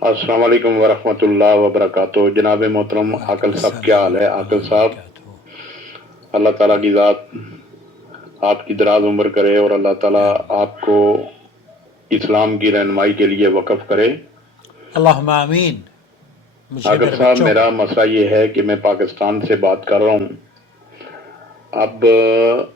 अस्सलाम वालेकुम वरहमतुल्लाह वबरकातुह। जनाब मोहतरम आकल साहब, क्या हाल है? आकल साहब, अल्लाह ताला की ज़ात आपकी दराज उम्र करे और अल्लाह ताला आपको इस्लाम की रहनुमाई के लिए वक़्फ़ करे। अल्लाहुम्मा आमीन। मुझे आकल मेरे साहब, बच्चों मेरा को मसला ये है कि मैं पाकिस्तान से बात कर रहा हूँ। अब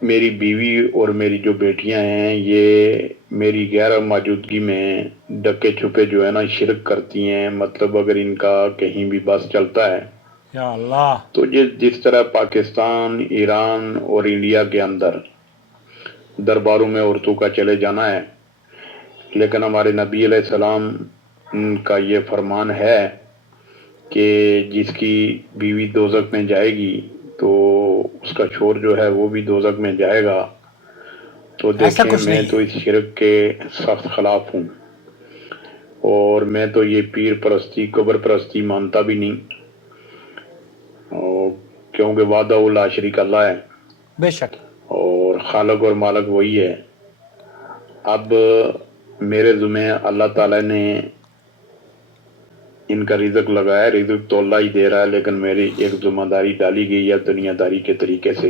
मेरी बीवी और मेरी जो बेटियां हैं, ये मेरी गैर मौजूदगी में डके छुपे जो है ना शिरक करती हैं। मतलब अगर इनका कहीं भी बस चलता है या अल्लाह तो ये जिस तरह पाकिस्तान, ईरान और इंडिया के अंदर दरबारों में औरतों का चले जाना है, लेकिन हमारे नबी अलैहिस्सलाम का ये फरमान है कि जिसकी बीवी दोज़ख में जाएगी तो उसका शोहर जो है वो भी दोज़ख में जाएगा। तो ऐसा देखें, कुछ मैं नहीं तो है। इस शिरक के सख्त खिलाफ हूँ और मैं तो ये पीर परस्ती, कब्र परस्ती मानता भी नहीं, और क्योंकि वादा ला शरीक अल्लाह है बेशक और खालक और मालक वही है। अब मेरे ज़ुम्मे अल्लाह ताला ने इनका रिज़्क लगाया, रिज़्क तो अल्लाह ही दे रहा है, लेकिन मेरी एक ज़िम्मेदारी डाली गई है दुनियादारी के तरीके से।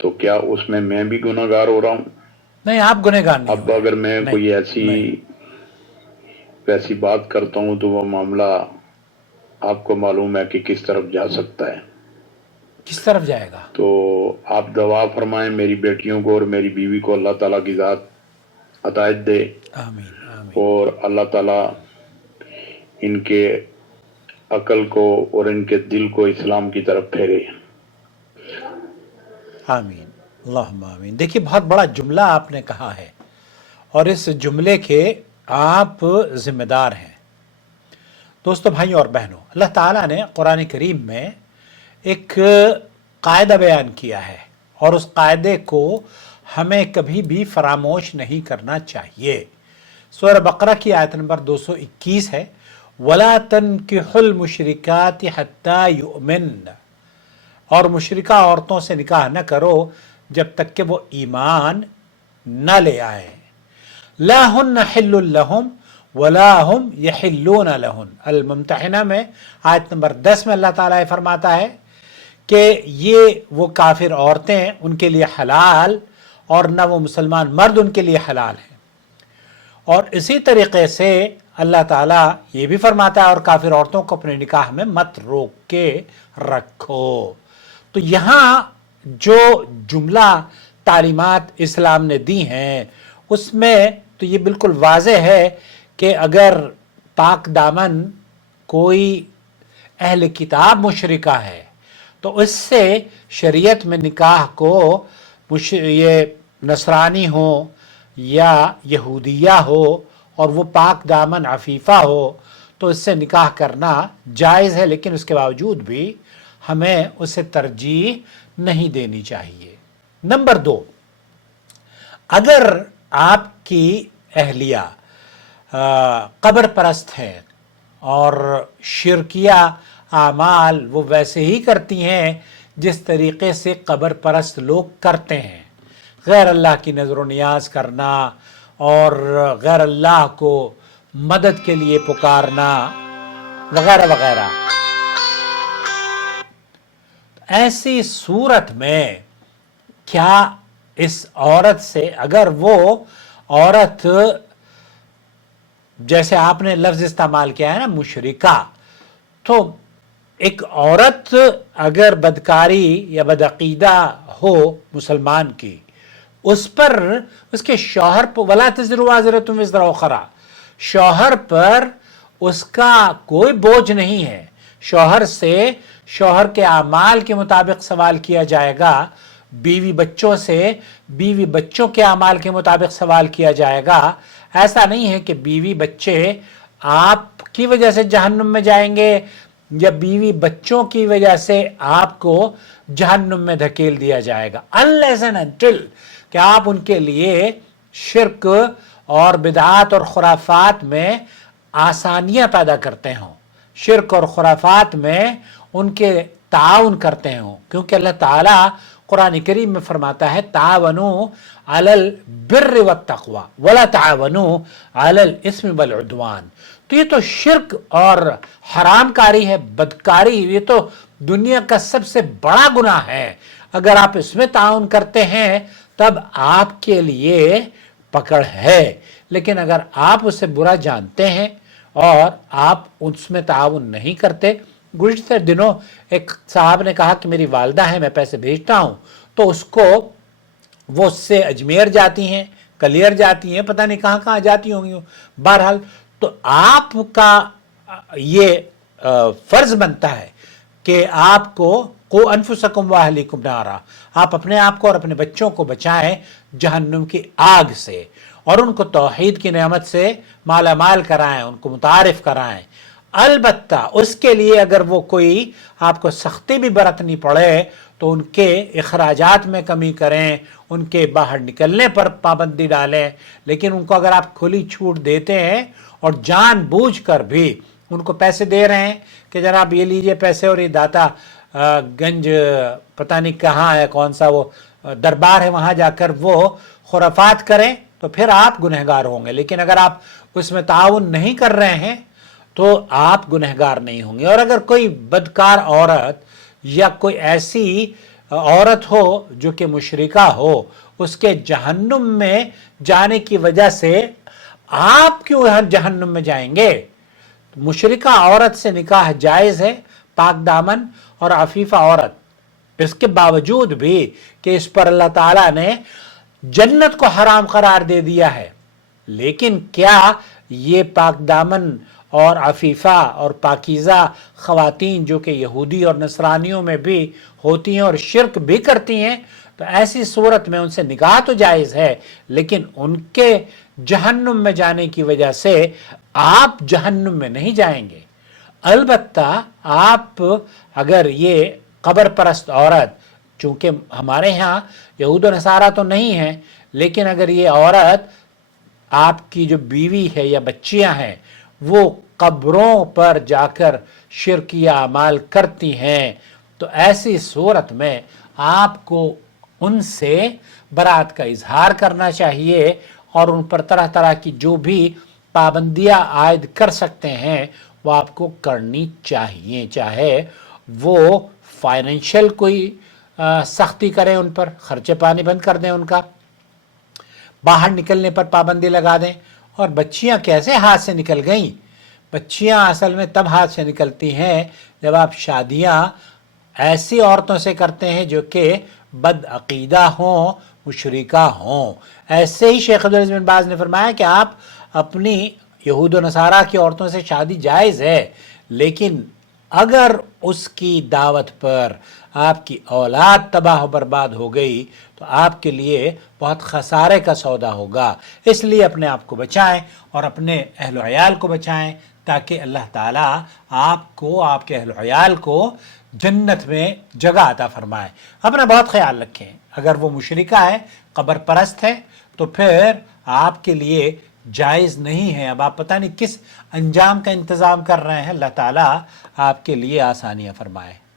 तो क्या उसमें मैं भी गुनहगार हो रहा हूँ? नहीं, आप गुनहगार नहीं हो अब रहे। अगर मैं नहीं, कोई ऐसी नहीं। वैसी बात करता हूँ तो वो मामला आपको मालूम है कि किस तरफ जा सकता है। किस तरफ जाएगा? तो आप दवा फरमाएं मेरी बेटियों को और मेरी बीवी को अल्लाह ताला की ज़ात अतायत दे आमीन आमीन और अल्लाह ताला इनके अकल को और इनके दिल को इस्लाम की तरफ फेरे। आमीन अल्लाहुम्मा आमीन। देखिए, बहुत बड़ा जुमला आपने कहा है और इस जुमले के आप जिम्मेदार हैं। दोस्तों, भाइयों और बहनों, अल्लाह ताला ने कुरान करीम में एक कायदा बयान किया है और उस कायदे को हमें कभी भी फरामोश नहीं करना चाहिए। सूरह बकरा की आयत नंबर 221 है, वला तनकिहुल मुशरिकाति हत्ता युमिन, और मुशरिका औरतों से निकाह न करो जब तक कि वो ईमान न ले आए। ला हुन्ना हिल्लुल लहुम वला हुम यहिल्लून लहुन। अल मुम्तहिना में आयत नंबर 10 में अल्लाह ताला ये फरमाता है कि ये वो काफिर औरतें उनके लिए हलाल और न वो मुसलमान मर्द उनके लिए हलाल हैं। और इसी तरीके से अल्लाह ताला ये भी फरमाता है और काफिर औरतों को अपने निकाह में मत रोक के रखो। तो यहाँ जो जुमला तालीमात इस्लाम ने दी हैं उसमें तो ये बिल्कुल वाज़ेह है कि अगर पाक दामन कोई अहल किताब मुशरिका है तो इससे शरीयत में निकाह को ये नसरानी हो या यहूदिया हो और वो पाक दामन अफीफ़ा हो तो इससे निकाह करना जायज़ है, लेकिन उसके बावजूद भी हमें उसे तरजीह नहीं देनी चाहिए। नंबर 2, अगर आपकी अहलिया कब्र परस्त है और शिरकिया आमाल वो वैसे ही करती हैं जिस तरीके से कब्र परस्त लोग करते हैं, गैर अल्लाह की नज़र नियाज करना और गैर अल्लाह को मदद के लिए पुकारना वगैरह वगैरह, ऐसी सूरत में क्या इस औरत से, अगर वो औरत जैसे आपने लफ्ज इस्तेमाल किया है ना मुशरिका, तो एक औरत अगर बदकारी या बदअकीदा हो मुसलमान की, उस पर उसके शौहर पर वला तज़िरु वाज़िरतुन विज़रा उख़रा, शौहर पर उसका कोई बोझ नहीं है। शौहर से शौहर के आमाल के मुताबिक सवाल किया जाएगा, बीवी बच्चों से बीवी बच्चों के आमाल के मुताबिक सवाल किया जाएगा। ऐसा नहीं है कि बीवी बच्चे आपकी वजह से जहन्नुम में जाएंगे या बीवी बच्चों की वजह से आपको जहन्नुम में धकेल दिया जाएगा, अनलेस एंड अनटिल कि आप उनके लिए शिर्क और बिदआत और खुराफात में आसानियां पैदा करते हों, शिर्क और खुराफात में उनके ताउन करते हों। क्योंकि अल्लाह ताला कुरान करीम में फरमाता है तावनु अलल बिर्र व तक़वा वला तावनु अलल इस्म वल उद्वान। तो ये तो शिर्क और हरामकारी है, बदकारी, ये तो दुनिया का सबसे बड़ा गुनाह है। अगर आप इसमें ताउन करते हैं तब आपके लिए पकड़ है, लेकिन अगर आप उसे बुरा जानते हैं और आप उसमें ताउन नहीं करते। गुज़िश्ता दिनों एक साहब ने कहा कि मेरी वालदा है, मैं पैसे भेजता हूँ, तो उसको वो उससे अजमेर जाती हैं, कलियर जाती हैं, पता नहीं कहाँ कहाँ जाती होंगी। बहरहाल तो आपका ये फ़र्ज़ बनता है कि आपको को अनफुसकुम व अहलीकुम नारा, आप अपने आप को और अपने बच्चों को बचाएं जहन्नुम की आग से, और उनको तौहीद की नेमत से माला माल कराएं, उनको मुतारिफ कराएं। अलबत्ता उसके लिए अगर वो कोई आपको सख्ती भी बरतनी पड़े तो उनके अखराजात में कमी करें, उनके बाहर निकलने पर पाबंदी डालें। लेकिन उनको अगर आप खुली छूट देते हैं और जानबूझकर भी उनको पैसे दे रहे हैं कि जनाब ये लीजिए पैसे, और ये दाता गंज पता नहीं कहाँ है, कौन सा वो दरबार है, वहाँ जाकर वो खुराफात करें, तो फिर आप गुनहगार होंगे। लेकिन अगर आप उसमें ताउन नहीं कर रहे हैं तो आप गुनहगार नहीं होंगे। और अगर कोई बदकार औरत या कोई ऐसी औरत हो जो कि मुशरिका हो, उसके जहन्नुम में जाने की वजह से आप क्यों यहाँ जहन्नुम में जाएंगे? मुशरिका औरत से निकाह जायज़ है, पाक दामन और अफीफा औरत, इसके बावजूद भी कि इस पर अल्लाह ताला ने जन्नत को हराम करार दे दिया है। लेकिन क्या ये पाक दामन और अफीफा और पाकीज़ा ख़वातीन जो कि यहूदी और नसरानियों में भी होती हैं और शिरक भी करती हैं, तो ऐसी सूरत में उनसे निकाह तो जायज़ है, लेकिन उनके जहन्नुम में जाने की वजह से आप जहन्नुम में नहीं जाएंगे। अलबत्ता आप अगर ये कब्र परस्त औरत, चूँकि हमारे यहाँ यहूद और नसारा तो नहीं है, लेकिन अगर ये औरत आपकी जो बीवी है या बच्चियां हैं वो कब्रों पर जाकर शिरकिया अमाल करती हैं, तो ऐसी सूरत में आपको उनसे बरात का इजहार करना चाहिए और उन पर तरह तरह की जो भी पाबंदियां आयद कर सकते हैं वो आपको करनी चाहिए। चाहे वो फाइनेंशियल कोई सख्ती करें, उन पर खर्चे पानी बंद कर दें, उनका बाहर निकलने पर पाबंदी लगा दें। और बच्चियां कैसे हाथ से निकल गईं? बच्चियां असल में तब हाथ से निकलती हैं जब आप शादियां ऐसी औरतों से करते हैं जो कि बदअकीदा हों, मुशरिका हों। ऐसे ही शेख अब्दुल अज़ीज़ बिन बाज़ ने फरमाया कि आप अपनी यहूद व नसारा की औरतों से शादी जायज़ है, लेकिन अगर उसकी दावत पर आपकी औलाद तबाह बर्बाद हो गई तो आपके लिए बहुत खसारे का सौदा होगा। इसलिए अपने आप को बचाएं और अपने अहल व अयाल को बचाएं, ताकि अल्लाह ताला आपको, आपके अहल व अयाल को जन्नत में जगह अता फरमाए। अपना बहुत ख्याल रखें। अगर वो मुशरिका है, कब्र परस्त है, तो फिर आपके लिए जायज़ नहीं है। अब आप पता नहीं किस अंजाम का इंतज़ाम कर रहे हैं। अल्लाह ताला आपके लिए आसानियाँ फरमाए।